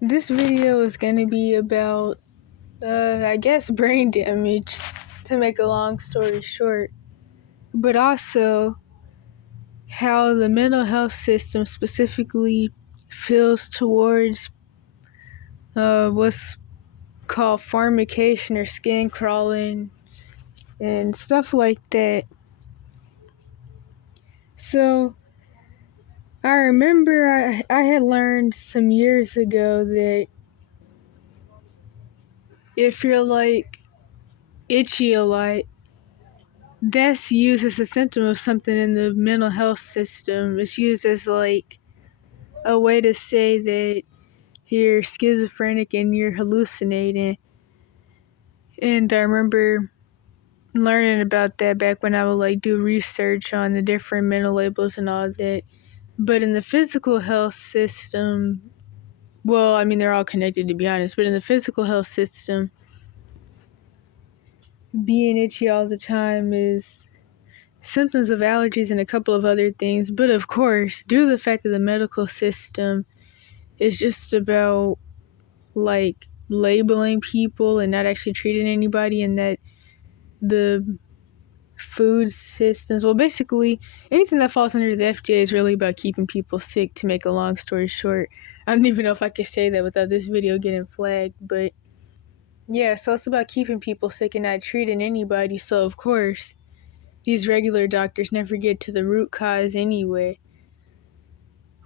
This video is going to be about, I guess, brain damage, to make a long story short, but also how the mental health system specifically feels towards what's called formication or skin crawling and stuff like that. So I remember I had learned some years ago that if you're like itchy a lot, that's used as a symptom of something in the mental health system. It's used as like a way to say that you're schizophrenic and you're hallucinating. And I remember learning about that back when I would like do research on the different mental labels and all that. But in the physical health system, well, I mean, they're all connected to be honest, but in the physical health system, being itchy all the time is symptoms of allergies and a couple of other things. But of course, due to the fact that the medical system is just about like labeling people and not actually treating anybody, and that the food systems, well, basically anything that falls under the FDA is really about keeping people sick, to make a long story short. I don't even know if I could say that without this video getting flagged, but yeah, so it's about keeping people sick and not treating anybody. So of course these regular doctors never get to the root cause anyway,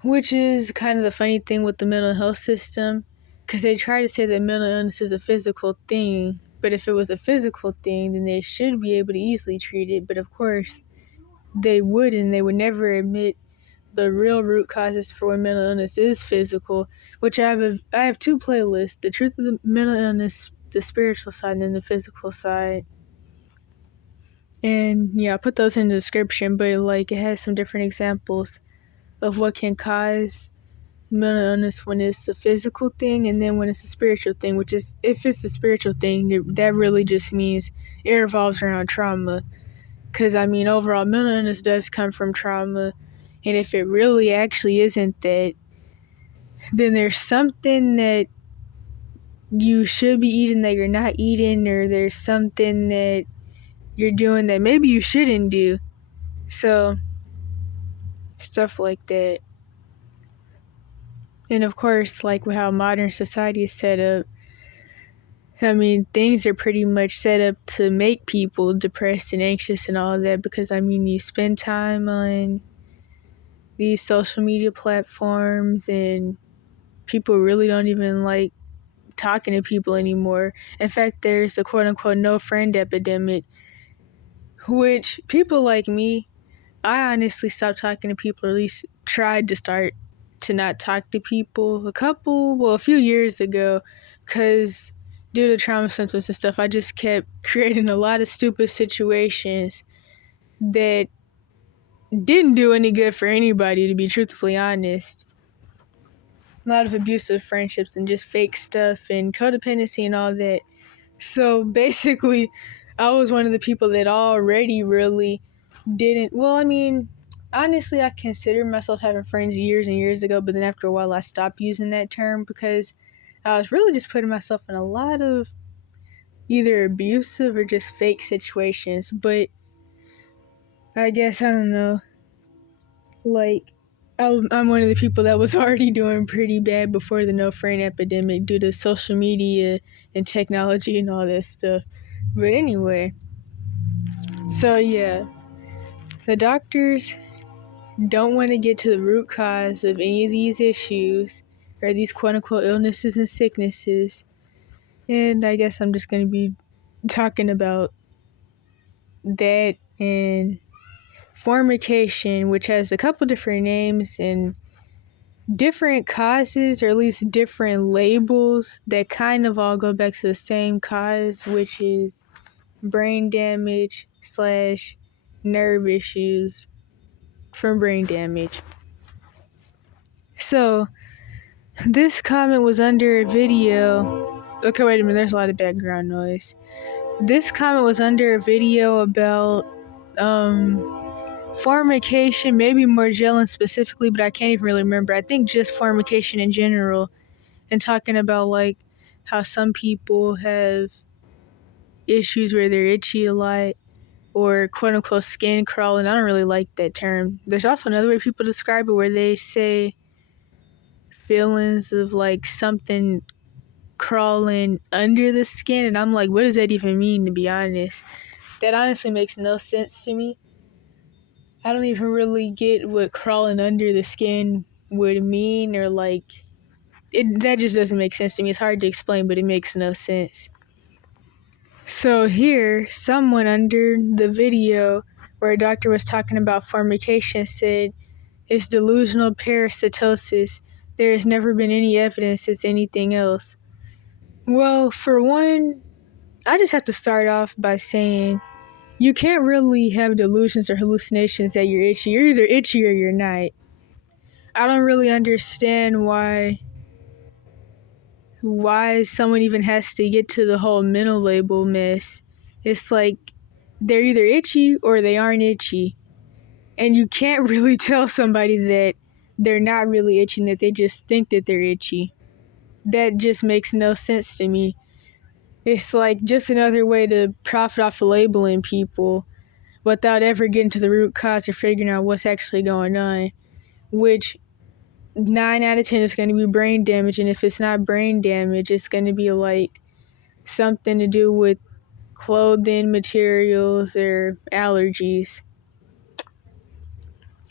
which is kind of the funny thing with the mental health system, because they try to say that mental illness is a physical thing, but if it was a physical thing, then they should be able to easily treat it. But of course they wouldn't. They would never admit the real root causes for when mental illness is physical, which I have two playlists: the truth of the mental illness, the spiritual side, and then the physical side. And yeah, I put those in the description, but like it has some different examples of what can cause mental illness when it's a physical thing, and then when it's a spiritual thing, which is, if it's a spiritual thing, that really just means it revolves around trauma. Because I mean, overall, mental illness does come from trauma, and if it really actually isn't that, then there's something that you should be eating that you're not eating, or there's something that you're doing that maybe you shouldn't do. So stuff like that. And of course, like how modern society is set up, I mean, things are pretty much set up to make people depressed and anxious and all of that, because I mean, you spend time on these social media platforms and people really don't even like talking to people anymore. In fact, there's a quote unquote no friend epidemic, which people like me, I honestly stopped talking to people, or at least tried to start to not talk to people a few years ago, because due to trauma symptoms and stuff, I just kept creating a lot of stupid situations that didn't do any good for anybody, to be truthfully honest. A lot of abusive friendships and just fake stuff and codependency and all that. So basically, I was one of the people that already really didn't, well, I mean, honestly, I consider myself having friends years and years ago, but then after a while I stopped using that term, because I was really just putting myself in a lot of either abusive or just fake situations. But I guess, I don't know, like, I'm one of the people that was already doing pretty bad before the no friend epidemic, due to social media and technology and all that stuff. But anyway, so yeah, the doctors don't want to get to the root cause of any of these issues, or these quote unquote illnesses and sicknesses. And I guess I'm just going to be talking about that and formication, which has a couple different names and different causes, or at least different labels, that kind of all go back to the same cause, which is brain damage / nerve issues from brain damage. So this comment was under a video. Okay, wait a minute, there's a lot of background noise. This comment was under a video about formication, maybe Morgellons specifically, but I can't even really remember. I think just formication in general. and talking about like how some people have issues where they're itchy a lot or quote unquote skin crawling. I don't really like that term. There's also another way people describe it where they say feelings of like something crawling under the skin, and I'm like, what does that even mean, to be honest? That honestly makes no sense to me. I don't even really get what crawling under the skin would mean, or like that just doesn't make sense to me. It's hard to explain, but it makes no sense. So here, someone under the video where a doctor was talking about formication said it's delusional parasitosis. There has never been any evidence it's anything else. Well, for one, I just have to start off by saying you can't really have delusions or hallucinations that you're itchy. You're either itchy or you're not. I don't really understand why someone even has to get to the whole mental label mess. It's like they're either itchy or they aren't itchy. And you can't really tell somebody that they're not really itchy and that they just think that they're itchy. That just makes no sense to me. It's like just another way to profit off of labeling people without ever getting to the root cause or figuring out what's actually going on, which 9 out of 10 is going to be brain damage. And if it's not brain damage, it's going to be like something to do with clothing materials or allergies,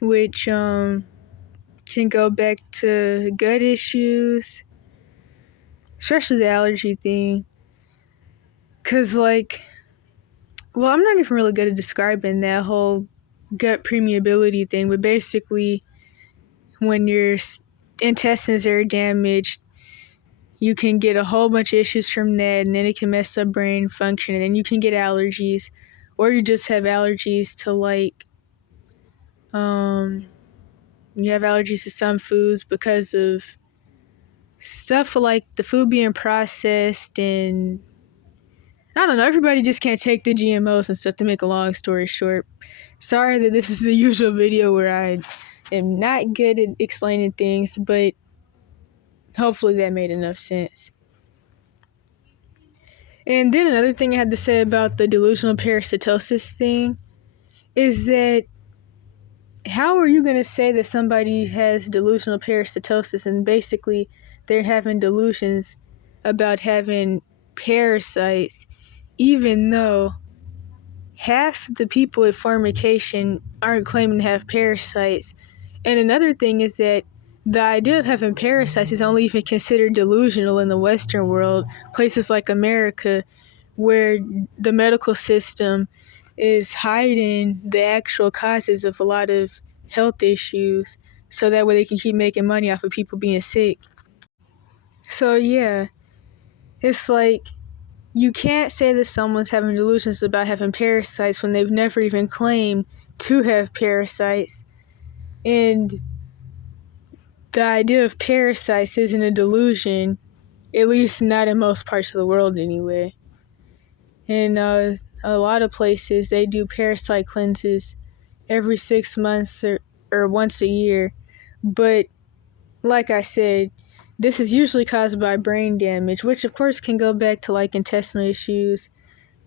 which can go back to gut issues, especially the allergy thing. Because like, well, I'm not even really good at describing that whole gut permeability thing, but basically when your intestines are damaged, you can get a whole bunch of issues from that, and then it can mess up brain function, and then you can get allergies, or you just have allergies to like, you have allergies to some foods because of stuff like the food being processed, and I don't know, everybody just can't take the GMOs and stuff, to make a long story short. Sorry that this is the usual video where I am not good at explaining things, but hopefully that made enough sense. And then another thing I had to say about the delusional parasitosis thing is that how are you going to say that somebody has delusional parasitosis and basically they're having delusions about having parasites, even though half the people with formication aren't claiming to have parasites? And another thing is that the idea of having parasites is only even considered delusional in the Western world, places like America, where the medical system is hiding the actual causes of a lot of health issues so that way they can keep making money off of people being sick. So yeah, it's like you can't say that someone's having delusions about having parasites when they've never even claimed to have parasites. And the idea of parasites isn't a delusion, at least not in most parts of the world anyway. In a lot of places, they do parasite cleanses every 6 months or once a year. But like I said, this is usually caused by brain damage, which of course can go back to like intestinal issues,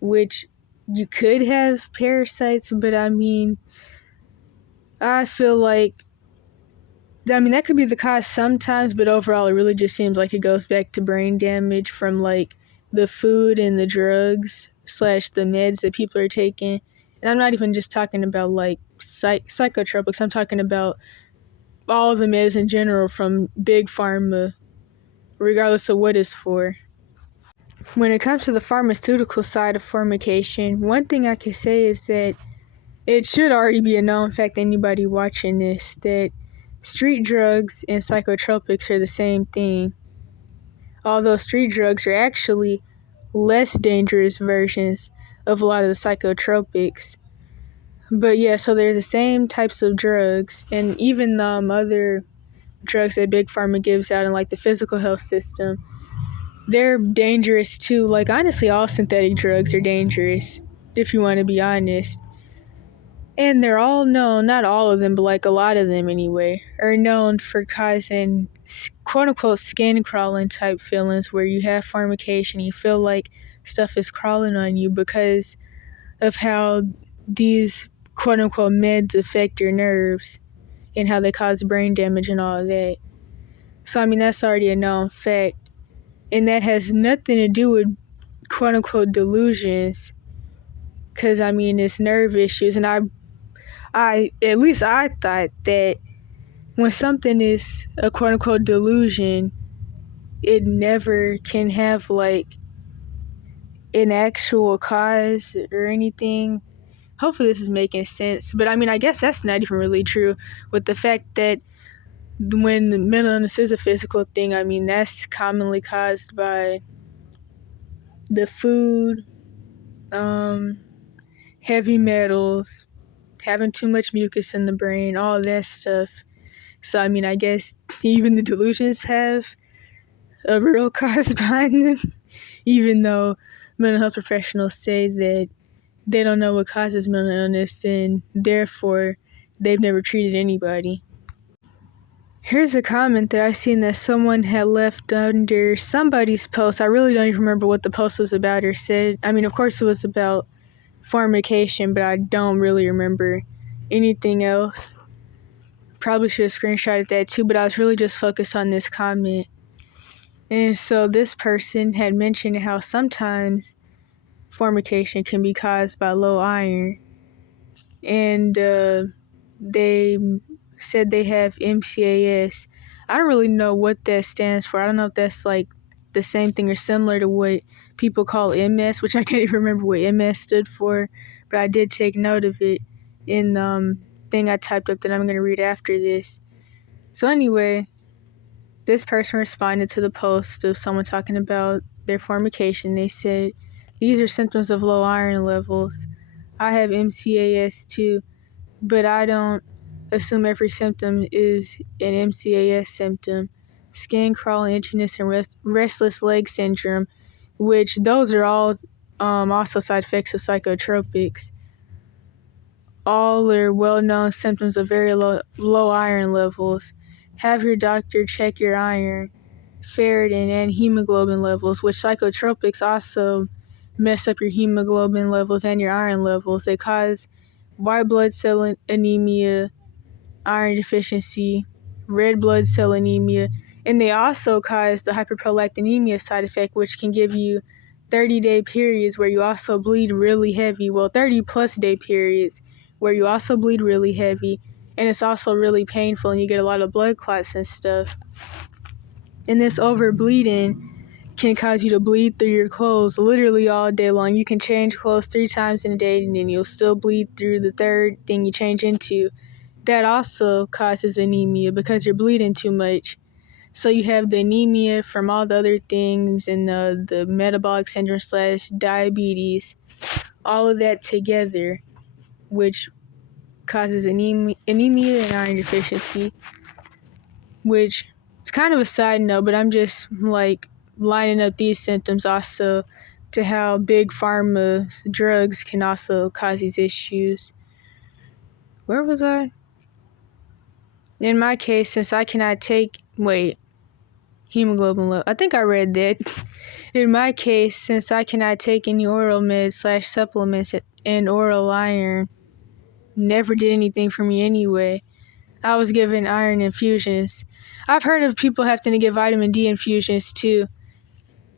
which you could have parasites, but I mean, I feel like, that could be the cause sometimes, but overall it really just seems like it goes back to brain damage from like the food and the drugs / the meds that people are taking. And I'm not even just talking about like psychotropics, I'm talking about all the meds in general from big pharma, regardless of what it's for. When it comes to the pharmaceutical side of formication, one thing I can say is that it should already be a known fact to anybody watching this that street drugs and psychotropics are the same thing. Although street drugs are actually less dangerous versions of a lot of the psychotropics. But yeah, so they're the same types of drugs, and even other drugs that Big Pharma gives out in like the physical health system, they're dangerous too. Like honestly, all synthetic drugs are dangerous, if you want to be honest. And they're all known, not all of them, but like a lot of them anyway, are known for causing quote unquote skin crawling type feelings where you have formication, you feel like stuff is crawling on you because of how these quote unquote meds affect your nerves and how they cause brain damage and all of that. So, I mean, that's already a known fact. And that has nothing to do with quote unquote delusions because, I mean, it's nerve issues. And at least I thought that when something is a quote unquote delusion, it never can have like an actual cause or anything. Hopefully this is making sense. But I mean, I guess that's not even really true with the fact that when the mental illness is a physical thing, I mean, that's commonly caused by the food, heavy metals, having too much mucus in the brain, all that stuff. So, I mean, I guess even the delusions have a real cause behind them, even though mental health professionals say that they don't know what causes mental illness and therefore they've never treated anybody. Here's a comment that I seen that someone had left under somebody's post. I really don't even remember what the post was about or said. I mean, of course it was about formication, but I don't really remember anything else. Probably should have screenshotted that too, but I was really just focused on this comment. And so this person had mentioned how sometimes formication can be caused by low iron. And they said they have MCAS. I don't really know what that stands for. I don't know if that's like the same thing or similar to what people call MS, which I can't even remember what MS stood for, but I did take note of it in the thing I typed up that I'm going to read after this. So anyway, this person responded to the post of someone talking about their formication. They said, "These are symptoms of low iron levels. I have MCAS too, but I don't assume every symptom is an MCAS symptom. Skin crawling, itchiness, and restless leg syndrome, which those are all also side effects of psychotropics. All are well-known symptoms of very low iron levels. Have your doctor check your iron, ferritin, and hemoglobin levels, which psychotropics also mess up your hemoglobin levels and your iron levels. They cause white blood cell anemia, iron deficiency, red blood cell anemia, and they also cause the hyperprolactinemia side effect, which can give you 30-day periods where you also bleed really heavy. Well, 30-plus day periods where you also bleed really heavy, and it's also really painful, and you get a lot of blood clots and stuff. And this overbleeding can cause you to bleed through your clothes literally all day long. You can change clothes 3 times in a day, and then you'll still bleed through the third thing you change into. That also causes anemia because you're bleeding too much. So you have the anemia from all the other things and the metabolic syndrome / diabetes, all of that together, which causes anemia and iron deficiency, which it's kind of a side note, but I'm just like lining up these symptoms also to how big pharma's drugs can also cause these issues. Where was I? In my case, since I cannot take, hemoglobin level. I think I read that. In my case, since I cannot take any oral meds / supplements and oral iron never did anything for me anyway. I was given iron infusions. I've heard of people having to get vitamin D infusions too.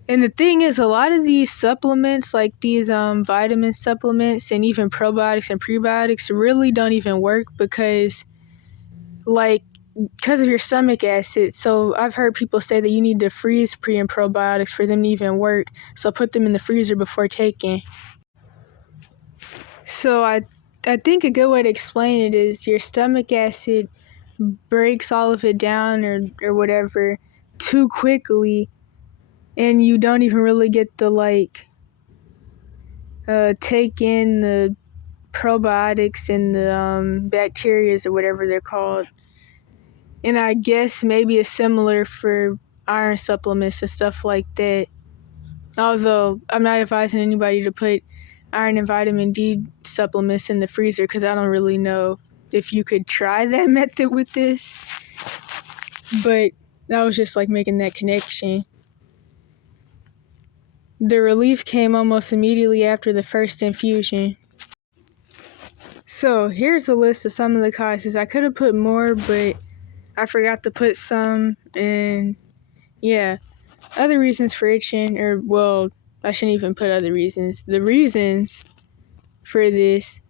And the thing is, a lot of these supplements, like these vitamin supplements and even probiotics and prebiotics, really don't even work because of your stomach acid. So I've heard people say that you need to freeze pre and probiotics for them to even work. So put them in the freezer before taking. So I think a good way to explain it is your stomach acid breaks all of it down or whatever too quickly, and you don't even really get to take in the probiotics and the bacteria or whatever they're called. And I guess maybe it's similar for iron supplements and stuff like that. Although I'm not advising anybody to put iron and vitamin D supplements in the freezer because I don't really know if you could try that method with this. But I was just like making that connection. The relief came almost immediately after the first infusion. So here's a list of some of the causes. I could have put more, but I forgot to put some. And yeah, other reasons for itching, or well, I shouldn't even put other reasons. The reasons for this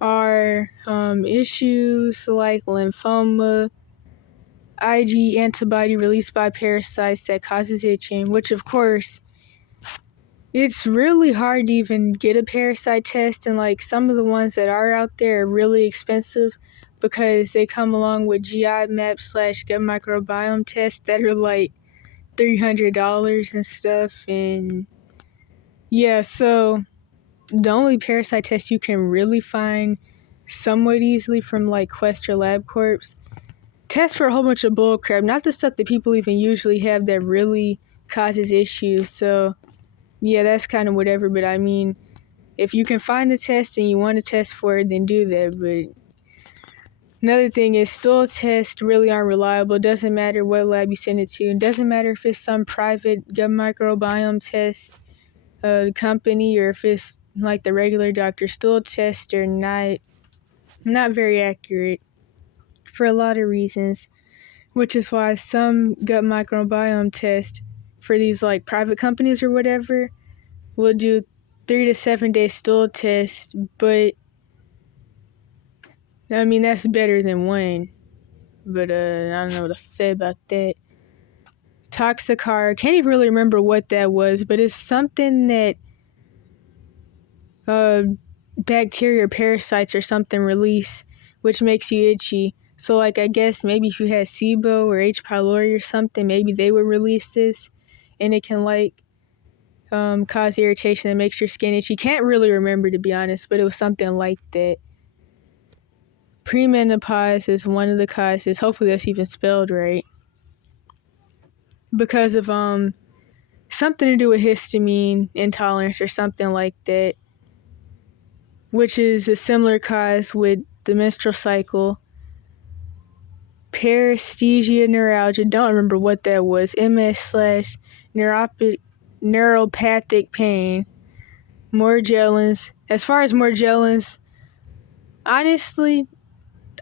are issues like lymphoma, Ig antibody released by parasites that causes itching, which of course, it's really hard to even get a parasite test, and like some of the ones that are out there are really expensive because they come along with GI map / gut microbiome tests that are like $300 and stuff. And yeah, so the only parasite test you can really find somewhat easily from like Quest or LabCorp test for a whole bunch of bull crap, not the stuff that people even usually have that really causes issues. So yeah, that's kind of whatever, but I mean, if you can find a test and you want to test for it, then do that. But another thing is stool tests really aren't reliable. Doesn't matter what lab you send it to. It doesn't matter if it's some private gut microbiome test company or if it's like the regular doctor. Stool tests are not very accurate for a lot of reasons, which is why some gut microbiome tests for these like private companies or whatever will do 3 to 7 day stool tests, but I mean that's better than one. But I don't know what else to say about that. Toxicar, can't even really remember what that was, but it's something that bacteria or parasites or something release, which makes you itchy. So like I guess maybe if you had SIBO or H. pylori or something, maybe they would release this, and it can like cause irritation that makes your skin itchy. Can't really remember, to be honest, but it was something like that. Premenopause is one of the causes. Hopefully that's even spelled right. Because of something to do with histamine intolerance or something like that, which is a similar cause with the menstrual cycle. Paresthesia neuralgia, don't remember what that was. MS / neuropathic pain. Morgellons. As far as Morgellons, honestly,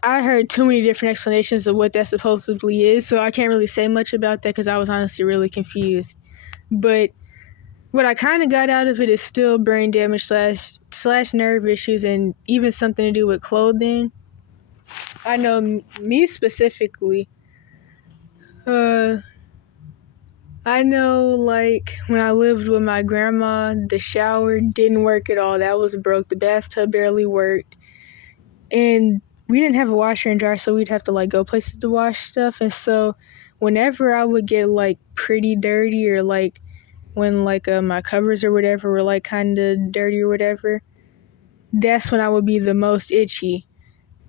I heard too many different explanations of what that supposedly is, so I can't really say much about that because I was honestly really confused. But what I kind of got out of it is still brain damage / nerve issues, and even something to do with clothing. I know me specifically. I know like when I lived with my grandma, the shower didn't work at all. That was broke. The bathtub barely worked. And we didn't have a washer and dryer, so we'd have to like go places to wash stuff. And so whenever I would get like pretty dirty, or like when like my covers or whatever were like kind of dirty or whatever, that's when I would be the most itchy.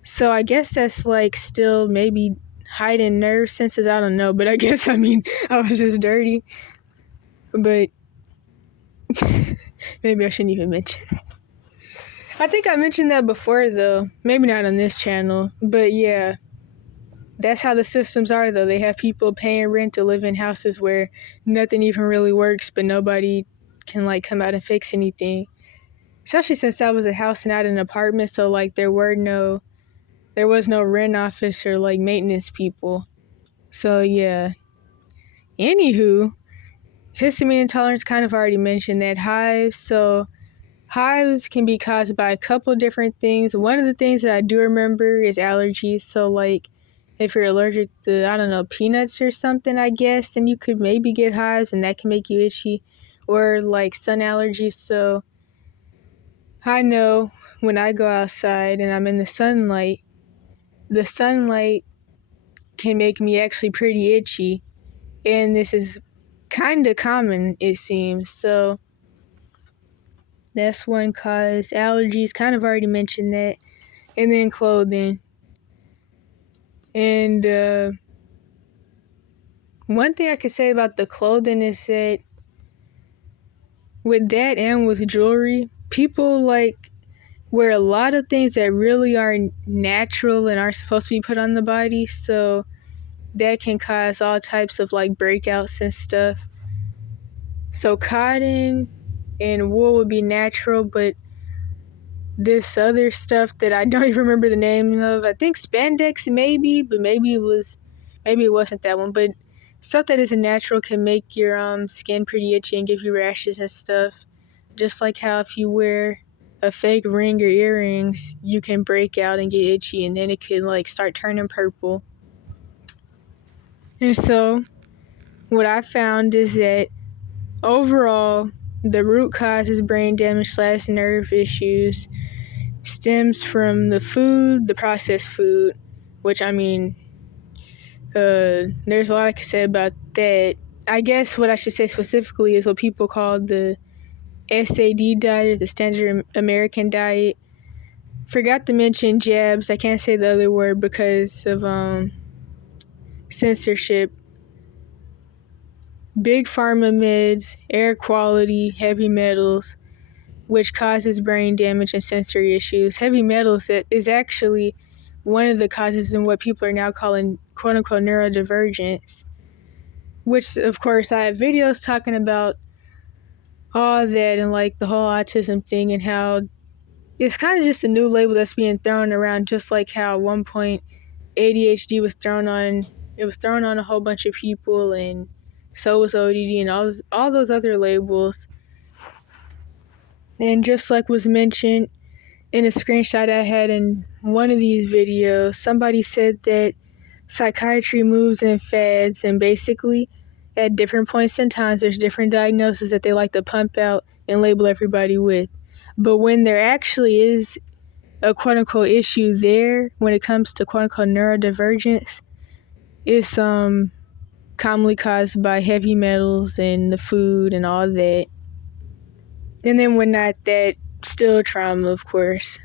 So I guess that's like still maybe heightened nerve senses. I don't know, but I guess I mean I was just dirty. But maybe I shouldn't even mention. I think I mentioned that before though. Maybe not on this channel, but yeah. That's how the systems are though. They have people paying rent to live in houses where nothing even really works, but nobody can like come out and fix anything. Especially since that was a house and not an apartment, so like there was no rent office or like maintenance people. So yeah. Anywho, histamine intolerance, kind of already mentioned that. Hives. So hives can be caused by a couple different things. One of the things that I do remember is allergies. So like if you're allergic to, I don't know, peanuts or something, I guess, then you could maybe get hives and that can make you itchy. Or like sun allergies. So I know when I go outside and I'm in the sunlight can make me actually pretty itchy. And this is kind of common, it seems. So that's one cause. Allergies, kind of already mentioned that. And then clothing. And one thing I could say about the clothing is that with that and with jewelry, people like wear a lot of things that really are natural and aren't supposed to be put on the body, so that can cause all types of like breakouts and stuff. So cotton and wool would be natural, but this other stuff that I don't even remember the name of, I think spandex maybe, but maybe it wasn't that one, but stuff that isn't natural can make your skin pretty itchy and give you rashes and stuff. Just like how if you wear a fake ring or earrings, you can break out and get itchy, and then it can like start turning purple. And so what I found is that overall, the root cause is brain damage / nerve issues stems from the food, the processed food, which I mean, there's a lot I could say about that. I guess what I should say specifically is what people call the SAD diet, or the Standard American Diet. Forgot to mention jabs. I can't say the other word because of censorship. Big pharma meds, air quality, heavy metals, which causes brain damage and sensory issues. Heavy metals is actually one of the causes in what people are now calling quote-unquote neurodivergence, which of course I have videos talking about all that and like the whole autism thing and how it's kind of just a new label that's being thrown around, just like how at one point ADHD was thrown on a whole bunch of people, and so was ODD and all those other labels. And just like was mentioned in a screenshot I had in one of these videos, somebody said that psychiatry moves in fads, and basically at different points in time there's different diagnoses that they like to pump out and label everybody with. But when there actually is a quote-unquote issue there when it comes to quote-unquote neurodivergence, it's commonly caused by heavy metals and the food and all that. And then when not that, still trauma, of course.